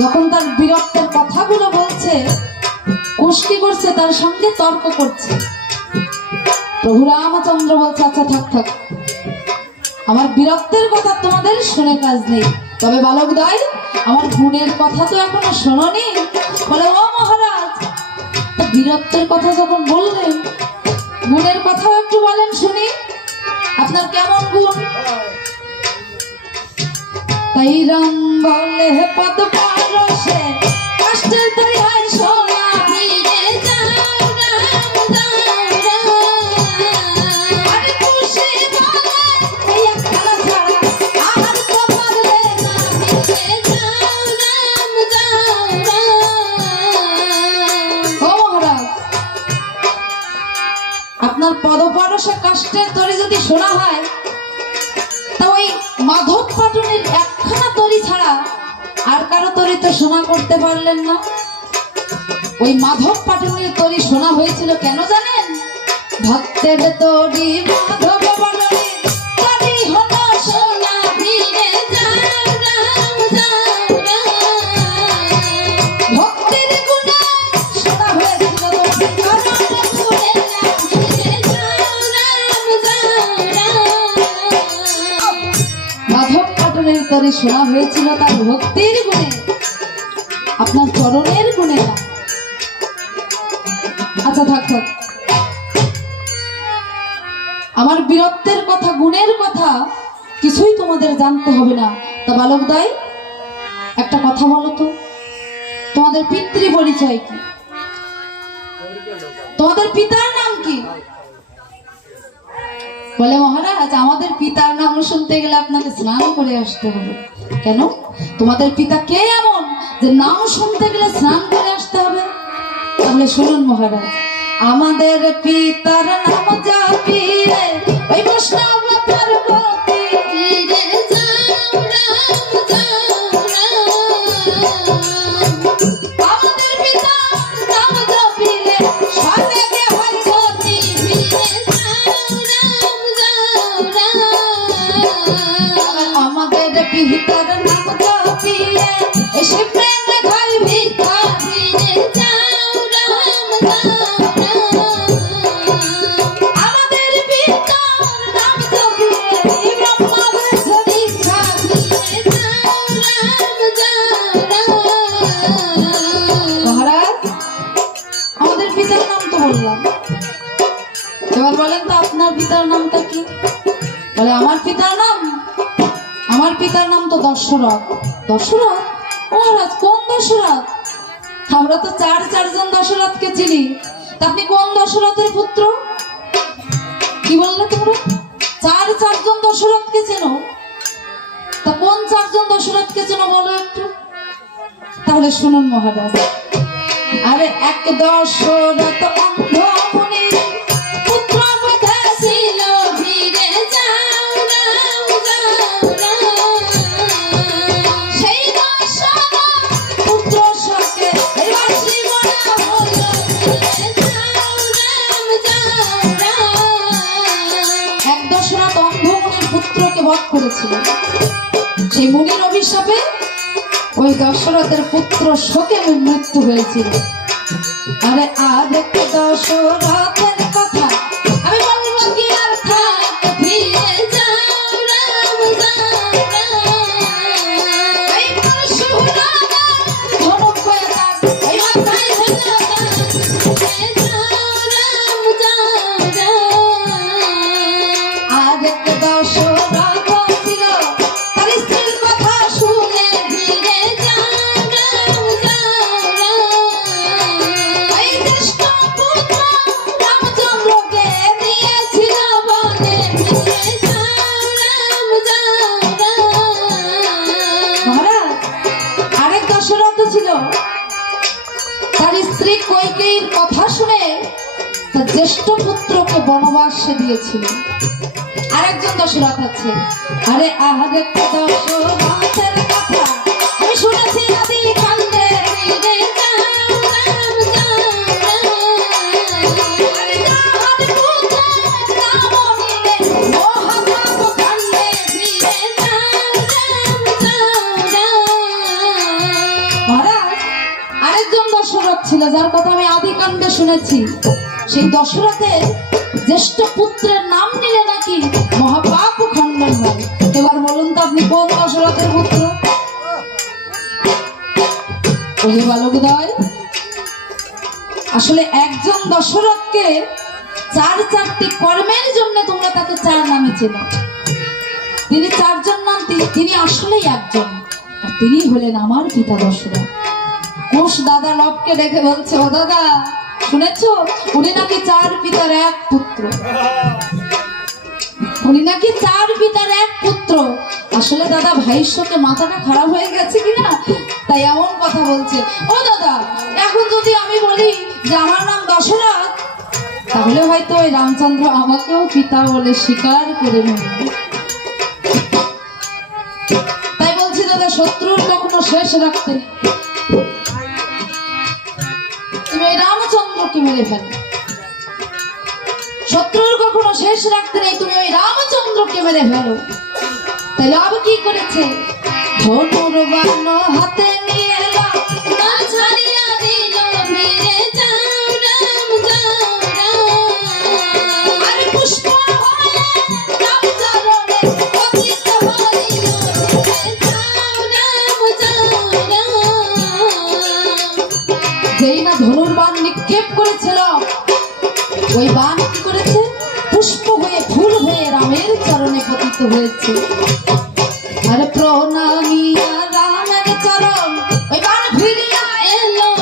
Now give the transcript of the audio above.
যখন তার বীরত্বের কথাগুলো বলছে কুস্কি করছে, তার সঙ্গে তর্ক করছে। প্রভু রামচন্দ্র বলছে আচ্ছা থাক থাক। আমার বীরত্বের কথা তোমাদের শুনে কাজ নেই। তবে বালক দয় আমার গুণের কথা তো এখনও শোনি বলে, ও মহারাজ বীরত্বের কথা যখন বললেন, গুণের কথাও একটু বলেন শুনি। আপনার কেমন গুণ? তাই রং বলে পদ পারসে কষ্টের দরিয়ায় সোনা ভিড়ে যাও রাম রাম রাম রাম আপনার পদপরশে কষ্টের তরি যদি শোনা হয় মাধব পাটনের একখানা তরি ছাড়া আর কারও তরি তো শোনা করতে পারলেন না। ওই মাধব পাটনের তরি সোনা হয়েছিল কেন জানেন? ভক্তের তরি মাধব পাটনের শোনা হয়েছিল তার ভক্তির গুণে, আপনার চরণের গুণে। আচ্ছা থাক থাক। আমার বীরত্বের কথা, গুণের কথা কিছুই তোমাদের জানতে হবে না। তা বালক দাই, একটা কথা বলো তো। তোমাদের পিতৃ পরিচয় কি? তোমাদের পিতার নাম কি? বলে, মহারাজ আমাদের পিতার নাম শুনতে গেলে আপনাকে স্নান করে আসতে হবে। কেন? তোমাদের পিতা কে এমন যে নাম শুনতে গেলে স্নান করে আসতে হবে? তাহলে শুনুন, মহারাজ, আমাদের পিতার নাম যা পিয়ে ওই বৈষ্ণব এবার বলেন তো আপনার পিতার নামটা কি? বলে, আমার পিতার নাম, আমার পিতার নাম তো দশরথ। দশরথ? মহারাজ, কোন দশরথ? আমরা তো চার চারজন দশরথকে চিনি। আপনি কোন দশরথের পুত্র? কি বললে তোমরা? চার চারজন দশরথকে চেনো? তা কোন চারজন দশরথকে চেনো বলো একটু? তাহলে শুনুন মহারাজ। আরে, এক দশরথ অন্ধ দশরথ অন্ধ পুত্রকে বধ করেছিল সেই মুনির অভিশাপে ওই দশরথের পুত্র শোকে মৃত্যু হয়েছিল। আরে আর এক স্ত্রী কৈকেয়ীর কথা শুনে তার জ্যেষ্ঠ পুত্রকে বনবাসে দিয়েছিল। আরেকজন দশরথ আছে। আরে আরেক দশরথের কথা। আমি শুনেছি শুনেছি। সেই দশরথের জ্যেষ্ঠ পুত্রের নাম নিলে নাকি মহাপাপ খণ্ডন হয়। এবার বলুন তো আপনি কোন দশরথের পুত্র? আসলে একজন দশরথকে চার চারটি কর্মের জন্য তোমরা তাকে চার নামে চেনো। তিনি চারজন নাম, তিনি আসলেই একজন, আর তিনি হলেন আমার পিতা দশরথ। কোষ দাদা লবকে দেখে বলছে, ও দাদা, শুনেছো? উনি নাকি চার পিতার এক পুত্র। উনি নাকি চার পিতার এক পুত্র। আসলে দাদা, ভাইয়ের সঙ্গে মাথাটা খারাপ হয়ে গেছে কিনা? তাই এমন কথা বলছে। ও দাদা, এখন যদি আমি বলি যে আমার নাম দশরথ, তাহলে হয়তো ওই রামচন্দ্র আমাকেও পিতা বলে স্বীকার করে নেবে। তাই বলছি, দাদা, শত্রুর কখনো শেষ রাখতে রামচন্দ্রকে মেরে ফেলো শত্রুর কখনো শেষ রাখতে নেই তুমি ওই রামচন্দ্রকে মেরে ফেলো। তাই লাভ কি করেছে? ধনুর বাণ হাতে নিয়ে যেই না বাণ নিক্ষেপ করেছিল। ওই বান কি করেছে? পুষ্প হয়ে ফুল হয়ে রামের চরণে পতিত হয়েছে।